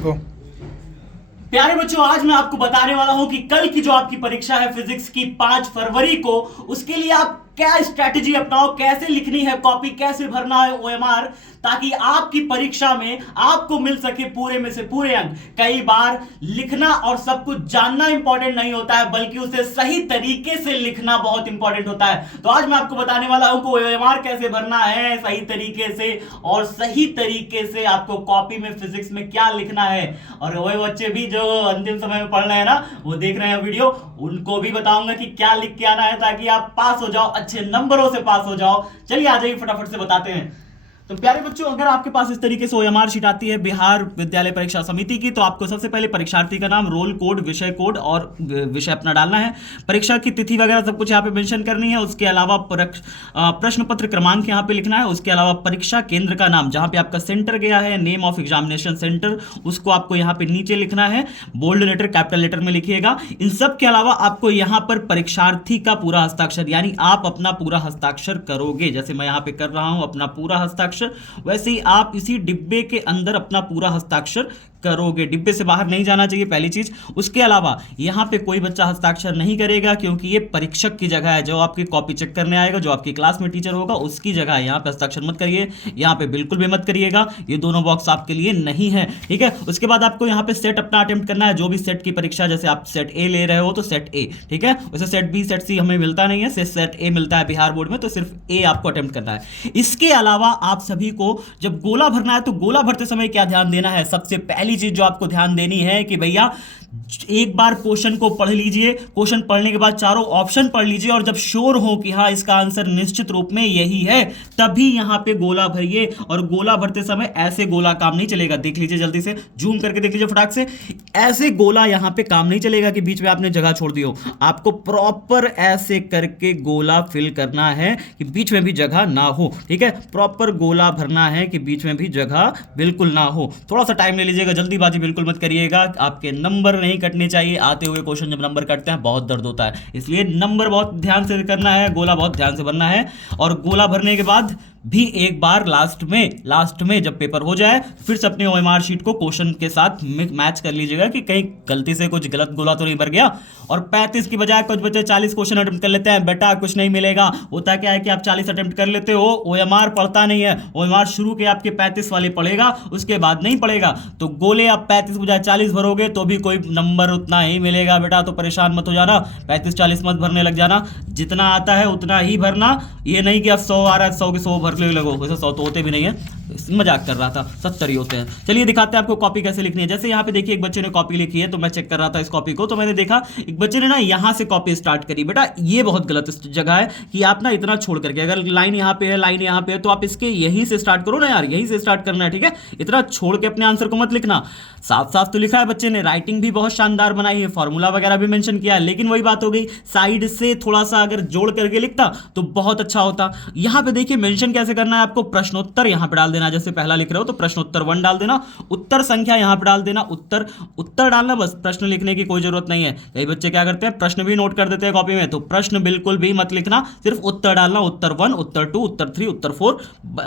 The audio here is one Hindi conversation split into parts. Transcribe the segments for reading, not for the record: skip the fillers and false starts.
गो। प्यारे बच्चों, आज मैं आपको बताने वाला हूं कि कल की जो आपकी परीक्षा है फिजिक्स की 5 फरवरी को, उसके लिए आप क्या स्ट्रैटेजी अपनाओ, कैसे लिखनी है कॉपी, कैसे भरना है ओएमआर, ताकि आपकी परीक्षा में आपको मिल सके पूरे में से पूरे अंक। कई बार लिखना और सब कुछ जानना इंपॉर्टेंट नहीं होता है, बल्कि उसे सही तरीके से लिखना बहुत इंपॉर्टेंट होता है। तो आज मैं आपको बताने वाला हूं कि ओएमआर कैसे भरना है सही तरीके से, और सही तरीके से आपको कॉपी में फिजिक्स में क्या लिखना है। और वही बच्चे भी जो अंतिम समय में पढ़ रहे हैं ना, वो देख रहे हैं वीडियो, उनको भी बताऊंगा कि क्या लिख के आना है ताकि आप पास हो जाओ, अच्छे नंबरों से पास हो जाओ। चलिए आ जाइए, फटाफट से बताते हैं। तो प्यारे बच्चों, अगर आपके पास इस तरीके से ओएमआर शीट आती है बिहार विद्यालय परीक्षा समिति की, तो आपको सबसे पहले परीक्षार्थी का नाम, रोल कोड, विषय कोड और विषय अपना डालना है। परीक्षा की तिथि वगैरह सब कुछ यहाँ पे मेंशन करनी है। उसके अलावा प्रश्न पत्र क्रमांक यहाँ पे लिखना है। उसके अलावा परीक्षा केंद्र का नाम, जहाँ पे आपका सेंटर गया है, नेम ऑफ एग्जामिनेशन सेंटर, उसको आपको यहाँ पे नीचे लिखना है। बोल्ड लेटर, कैपिटल लेटर में लिखिएगा। इन सब के अलावा आपको यहाँ पर परीक्षार्थी का पूरा हस्ताक्षर, यानी आप अपना पूरा हस्ताक्षर करोगे। जैसे मैं यहाँ पे कर रहा हूं अपना पूरा हस्ताक्षर, वैसे ही आप इसी डिब्बे के अंदर अपना पूरा हस्ताक्षर करोगे। डिब्बे से बाहर नहीं जाना चाहिए, पहली चीज। उसके अलावा यहां पे कोई बच्चा हस्ताक्षर नहीं करेगा, क्योंकि ये परीक्षक की जगह है। जो आपकी कॉपी चेक करने आएगा, जो आपकी क्लास में टीचर होगा, उसकी जगह है। यहां पे हस्ताक्षर मत करिए, यहां पे बिल्कुल भी मत करिएगा। ये दोनों बॉक्स आपके लिए नहीं है, ठीक है। उसके बाद आपको यहां पे सेट अपना अटेम्प्ट करना है। जो भी सेट की परीक्षा, जैसे आप सेट ए ले रहे हो तो सेट ए, ठीक है। वैसे सेट बी सेट सी हमें मिलता नहीं है, सेट ए मिलता है बिहार बोर्ड में, तो सिर्फ ए आपको अटेम्प्ट करना है। इसके अलावा आप सभी को जब गोला भरना है, तो गोला भरते समय क्या ध्यान देना है? सबसे पहली चीज जो आपको ध्यान देनी है कि भैया एक बार क्वेश्चन को पढ़ लीजिए। क्वेश्चन पढ़ने के बाद चारों ऑप्शन पढ़ लीजिए, और जब श्योर हो कि हाँ इसका आंसर निश्चित रूप में यही है, तभी यहां पे गोला भरिए। और गोला भरते समय ऐसे गोला काम नहीं चलेगा। देख लीजिए, जल्दी से जूम करके देख लीजिए फटाक से। ऐसे गोला यहां पे काम नहीं चलेगा कि बीच में आपने जगह छोड़ दी हो। आपको प्रॉपर ऐसे करके गोला फिल करना है कि बीच में भी जगह ना हो, ठीक है। प्रॉपर गोला भरना है कि बीच में भी जगह बिल्कुल ना हो। थोड़ा सा टाइम ले लीजिएगा, जल्दीबाजी बिल्कुल मत करिएगा। आपके नंबर नहीं कटने चाहिए। आते हुए क्वेश्चन जब नंबर कटते हैं बहुत दर्द होता है, इसलिए नंबर बहुत ध्यान से करना है, गोला बहुत ध्यान से भरना है। और गोला भरने के बाद भी एक बार लास्ट में जब पेपर हो जाए, फिर से अपने ओएमआर शीट को क्वेश्चन के साथ मैच कर लीजिएगा कि कहीं गलती से कुछ गलत गोला तो नहीं भर गया। और 35 की बजाय कुछ बच्चे 40 क्वेश्चन अटेम्प्ट कर लेते हैं। बेटा कुछ नहीं मिलेगा। होता क्या है कि आप 40 अटेम्प्ट कर लेते हो, ओएमआर पढ़ता नहीं है। ओएमआर शुरू के आपके 35 वाले पढ़ेगा, उसके बाद नहीं पढ़ेगा। तो गोले आप 35 की बजाय 40 भरोगे तो भी कोई नंबर उतना ही मिलेगा। बेटा तो परेशान मत हो जाना, 35-40 मत भरने लग जाना। जितना आता है उतना ही भरना। ये नहीं कि अब 100 आ रहा है 100 के 100 भरने लगो, वैसे 100 तो होते भी नहीं है, मजाक कर रहा था, 70 ही होते हैं। चलिए दिखाते हैं आपको कॉपी कैसे लिखनी है। जैसे यहाँ पे देखिए एक बच्चे ने कॉपी लिखी है, तो मैं चेक कर रहा था इस कॉपी को, तो मैंने देखा एक बच्चे ने ना यहाँ से कॉपी स्टार्ट करी। बेटा ये बहुत गलत जगह है कि आप ना इतना छोड़ करके, अगर लाइन यहाँ पे है, लाइन यहाँ पे है, तो आप इसके यहीं से स्टार्ट करो ना यार, यहीं से स्टार्ट करना है, ठीक है। इतना छोड़ के अपने आंसर को मत लिखना। साफ साफ तो लिखा है बच्चे ने, राइटिंग भी बहुत शानदार बनाई है, फॉर्मूला वगैरह भी मेंशन किया है, लेकिन वही बात हो गई, साइड से थोड़ा सा अगर जोड़ करके लिखता तो बहुत अच्छा होता। यहाँ पे देखिए मेंशन कैसे करना है आपको। प्रश्नोत्तर यहाँ पे डाल देना, जैसे पहला लिख रहे हो तो प्रश्नोत्तर 1 डाल देना, उत्तर संख्या यहाँ पे डाल देना, उत्तर डालना, बस प्रश्न लिखने की कोई जरूरत नहीं है। कई बच्चे क्या करते हैं, प्रश्न भी नोट कर देते हैं कॉपी में, तो प्रश्न बिल्कुल भी मत लिखना, सिर्फ उत्तर डालना। उत्तर 1, उत्तर 2, उत्तर 3, उत्तर 4,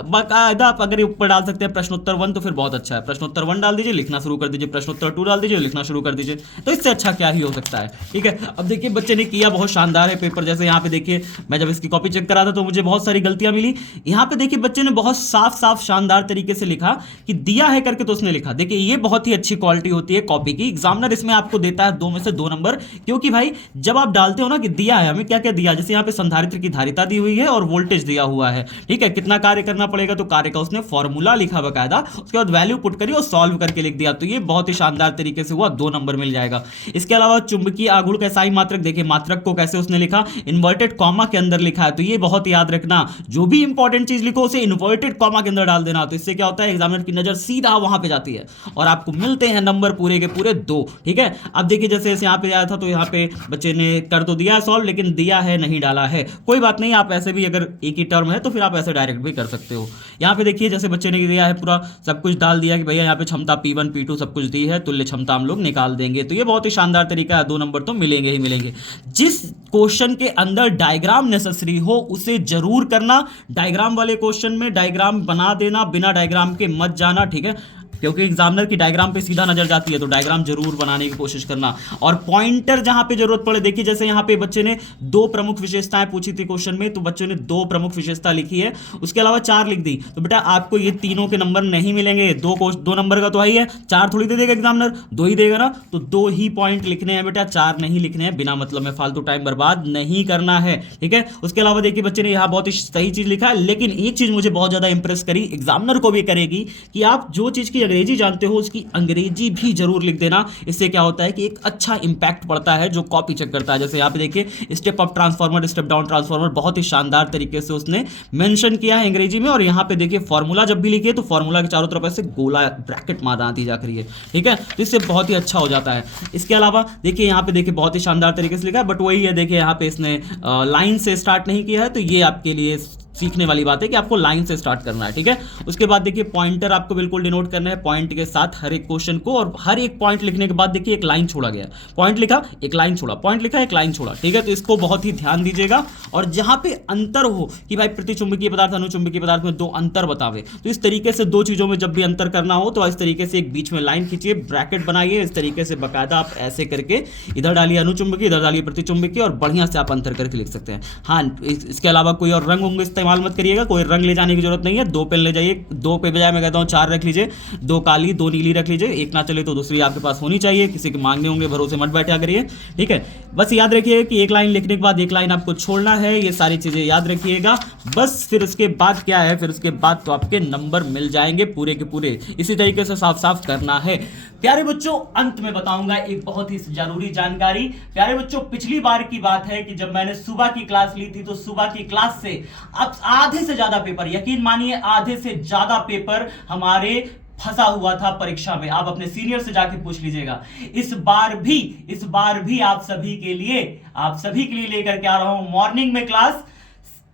बाकायदा आप अगर ऊपर डाल सकते हैं प्रश्नोत्तर 1 तो फिर बहुत अच्छा है। प्रश्नोत्तर 1 डाल दीजिए, लिखना शुरू कर दीजिए। प्रश्नोत्तर 2 डाल दीजिए, लिखना शुरू कर दीजिए। तो इससे अच्छा क्या ही हो सकता है, ठीक है। अब देखिए बच्चे ने किया, बहुत शानदार है पेपर। जैसे यहाँ पे देखिए, मैं जब इसकी कॉपी चेक कर रहा था तो मुझे बहुत सारी गलतियां मिली। यहाँ पे देखिए बच्चे ने बहुत साफ साफ शानदार तरीके से लिखा कि दिया है करके, तो उसने लिखा। देखिए ये बहुत ही अच्छी क्वालिटी होती है कॉपी की। एग्जामिनर इसमें आपको देता है 2 में से 2 नंबर, क्योंकि भाई जब आप डालते हो ना कि दिया है, हमें क्या क्या दिया, जैसे यहाँ पे संधारित्र की धारिता दी हुई है और वोल्टेज दिया हुआ है, ठीक है। कितना कार्य करना पड़ेगा, तो कार्य का उसने फॉर्मूला लिखा बकायदा, उसके बाद वैल्यू पुट करी और सॉल्व करके लिख दिया। तो ये बहुत ही शानदार तरीके से हुआ, 2 नंबर मिल जाएगा। इसके अलावा चुंबकीय आघूर्ण का साई मात्रक, देखिए मात्रक को कैसे उसने लिखा, इन्वर्टेड कॉमा के अंदर लिखा है। तो ये बहुत याद रखना, जो भी इंपॉर्टेंट चीज लिखो उसे इन्वर्टेड कॉमा के अंदर डाल देना। तो इससे क्या होता है, एग्जामिनर की नजर सीधा वहां पे जाती है और आपको मिलते हैं नंबर पूरे के पूरे 2, ठीक है। अब देखिए जैसे यहाँ पे आया था, तो यहाँ पे बच्चे ने कर तो दिया सॉल्व, लेकिन दिया है नहीं डाला है। कोई बात नहीं, आप ऐसे भी अगर एक ही टर्म है तो फिर आप ऐसे डायरेक्ट भी कर सकते हो। यहाँ पे देखिए जैसे बच्चे ने दिया है पूरा सब कुछ डाल दिया कि भैया यहाँ पे क्षमता P1 P2 सब कुछ दी है, तुल्य क्षमता हम लोग निकाल देंगे। तो ये बहुत ही शानदार तरीका है, 2 नंबर तो मिलेंगे ही मिलेंगे। जिस क्वेश्चन के अंदर डायग्राम नेसेसरी हो उसे जरूर करना। डायग्राम वाले क्वेश्चन में डायग्राम बना देना, बिना डायग्राम के मत जाना, ठीक है। क्योंकि एग्जामिनर की डायग्राम पे सीधा नजर जाती है, तो डायग्राम जरूर बनाने की कोशिश करना। और पॉइंटर जहां पे जरूरत पड़े, देखिए जैसे यहाँ पे बच्चे ने 2 प्रमुख विशेषताएं पूछी थी क्वेश्चन में, तो बच्चों ने 2 प्रमुख विशेषता लिखी है, उसके अलावा 4 लिख दी, तो बेटा आपको ये तीनों के नंबर नहीं मिलेंगे। 2 नंबर का तो है ही है, 4 थोड़ी दे देगा एग्जामिनर, 2 ही देगा ना, तो 2 ही पॉइंट लिखने हैं बेटा, 4 नहीं लिखने हैं, बिना मतलब में फालतू टाइम बर्बाद नहीं करना है, ठीक है। उसके अलावा देखिए बच्चे ने यहाँ बहुत ही सही चीज लिखा है, लेकिन एक चीज मुझे बहुत ज्यादा इंप्रेस करी, एग्जामिनर को भी करेगी, कि आप जो चीज की अंग्रेजी जानते हो उसकी अंग्रेजी भी जरूर लिख देना। इससे क्या होता है कि एक अच्छा इंपैक्ट पड़ता है जो कॉपी चेक करता है। जैसे यहाँ पे देखिए step up transformer, step down transformer, बहुत ही शानदार तरीके से उसने मेंशन किया है अंग्रेजी में। और यहाँ पे देखिए फॉर्मूला जब भी लिखिए तो फॉर्मूला के चारों तरफ ऐसे गोला ब्रैकेट मारना दी जा रही है, ठीक है, तो इससे बहुत ही अच्छा हो जाता है। इसके अलावा देखिए यहाँ पे देखिए बहुत ही शानदार तरीके से लिखा है, बट वही है देखिए यहाँ पे इसने लाइन से स्टार्ट नहीं किया है, तो ये आपके लिए सीखने वाली बात है कि आपको लाइन से स्टार्ट करना है, ठीक है। उसके बाद देखिए पॉइंटर आपको बिल्कुल डिनोट करना है पॉइंट के साथ हर एक क्वेश्चन को, और हर एक पॉइंट लिखने के बाद देखिए एक लाइन छोड़ा गया, पॉइंट लिखा एक लाइन छोड़ा, पॉइंट लिखा एक लाइन छोड़ा, ठीक है। तो इसको बहुत ही ध्यान दीजिएगा। और जहां पे अंतर हो कि भाई प्रतिचुंबकीय पदार्थ अनुचुंबकीय पदार्थ में 2 अंतर बतावे, तो इस तरीके से 2 चीजों में जब भी अंतर करना हो तो इस तरीके से एक बीच में लाइन खींचिए, ब्रैकेट बनाइए, इस तरीके से बकायदा आप ऐसे करके इधर डालिए अनुचुंबकीय, इधर डालिए प्रतिचुंबकीय, और बढ़िया से आप अंतर करके लिख सकते हैं। हाँ, इसके अलावा कोई और रंग इस्तेमाल मत करिएगा, कोई रंग ले जाने की जरूरत नहीं है। 2 पेन ले जाइए, 2 पे बजाय मैं कहता हूँ 4 रख लीजिए, 2 काली 2 नीली रख लीजिए, एक ना चले तो दूसरी आपके पास होनी चाहिए, किसी के मांगने होंगे, भरोसे मत बैठा करिए, ठीक है। बस याद रखिए कि एक लाइन लिखने के बाद एक लाइन आपको छोड़ना है, ये सारी चीजें याद रखिएगा। बस फिर उसके बाद क्या है, फिर उसके बाद तो आपके नंबर मिल जाएंगे पूरे के पूरे। इसी तरीके से साफ साफ करना है। प्यारे बच्चों, अंत में बताऊंगा एक बहुत ही जरूरी जानकारी। प्यारे बच्चों, पिछली बार की बात है कि जब मैंने सुबह की क्लास ली थी, तो सुबह की क्लास से अब आधे से ज्यादा पेपर, यकीन मानिए आधे से ज्यादा पेपर हमारे फंसा हुआ था परीक्षा में। आप अपने सीनियर से जाके पूछ लीजिएगा। इस बार भी आप सभी के लिए लेकर के आ रहा हूं मॉर्निंग में क्लास।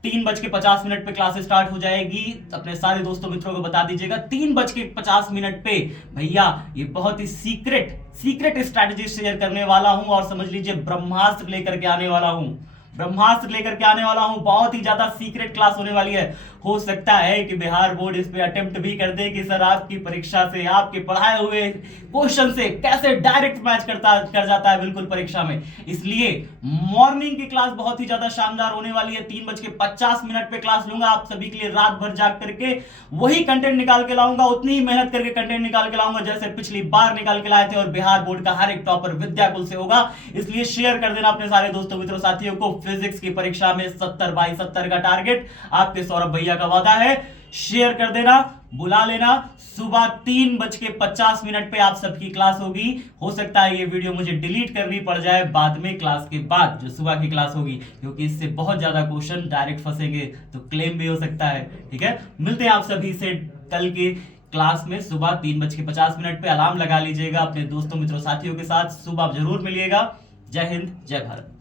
3:50 पे क्लास स्टार्ट हो जाएगी। अपने सारे दोस्तों मित्रों को बता दीजिएगा 3:50 पे। भैया ये बहुत ही सीक्रेट स्ट्रैटेजी शेयर करने वाला हूं, और समझ लीजिए ब्रह्मास्त्र लेकर के आने वाला हूं। बहुत ही ज्यादा सीक्रेट क्लास होने वाली है। हो सकता है कि बिहार बोर्ड इस पे अटेम्प्ट भी कर दे कि सर आपकी परीक्षा से, आपके पढ़ाए हुए क्वेश्चन से कैसे डायरेक्ट मैच कर जाता है बिल्कुल परीक्षा में। इसलिए मॉर्निंग की क्लास बहुत ही ज्यादा शानदार होने वाली है। 3:50 पे क्लास लूंगा आप सभी के लिए, रात भर जाग करके वही कंटेंट निकाल के लाऊंगा, उतनी ही मेहनत करके कंटेंट निकाल के लाऊंगा जैसे पिछली बार निकाल के लाए थे। और बिहार बोर्ड का हर एक टॉपर विद्याकुल से होगा। इसलिए शेयर कर देना अपने सारे दोस्तों मित्रों साथियों को। फिजिक्स की परीक्षा में 70/70 का टारगेट आपके सौरभ भैया का वादा है। शेयर कर देना, बुला लेना। सुबह 3:50 पे आप सबकी क्लास होगी। हो सकता है ये वीडियो मुझे डिलीट करनी पड़ जाए बाद में, क्लास के बाद जो सुबह की क्लास होगी, क्योंकि इससे बहुत ज्यादा क्वेश्चन डायरेक्ट फंसेंगे तो क्लेम भी हो सकता है, ठीक है। मिलते हैं आप सभी से कल के क्लास में सुबह 3:50 पे। अलार्म लगा लीजिएगा अपने दोस्तों मित्रों साथियों के साथ। सुबह जरूर मिलिएगा। जय हिंद, जय भारत।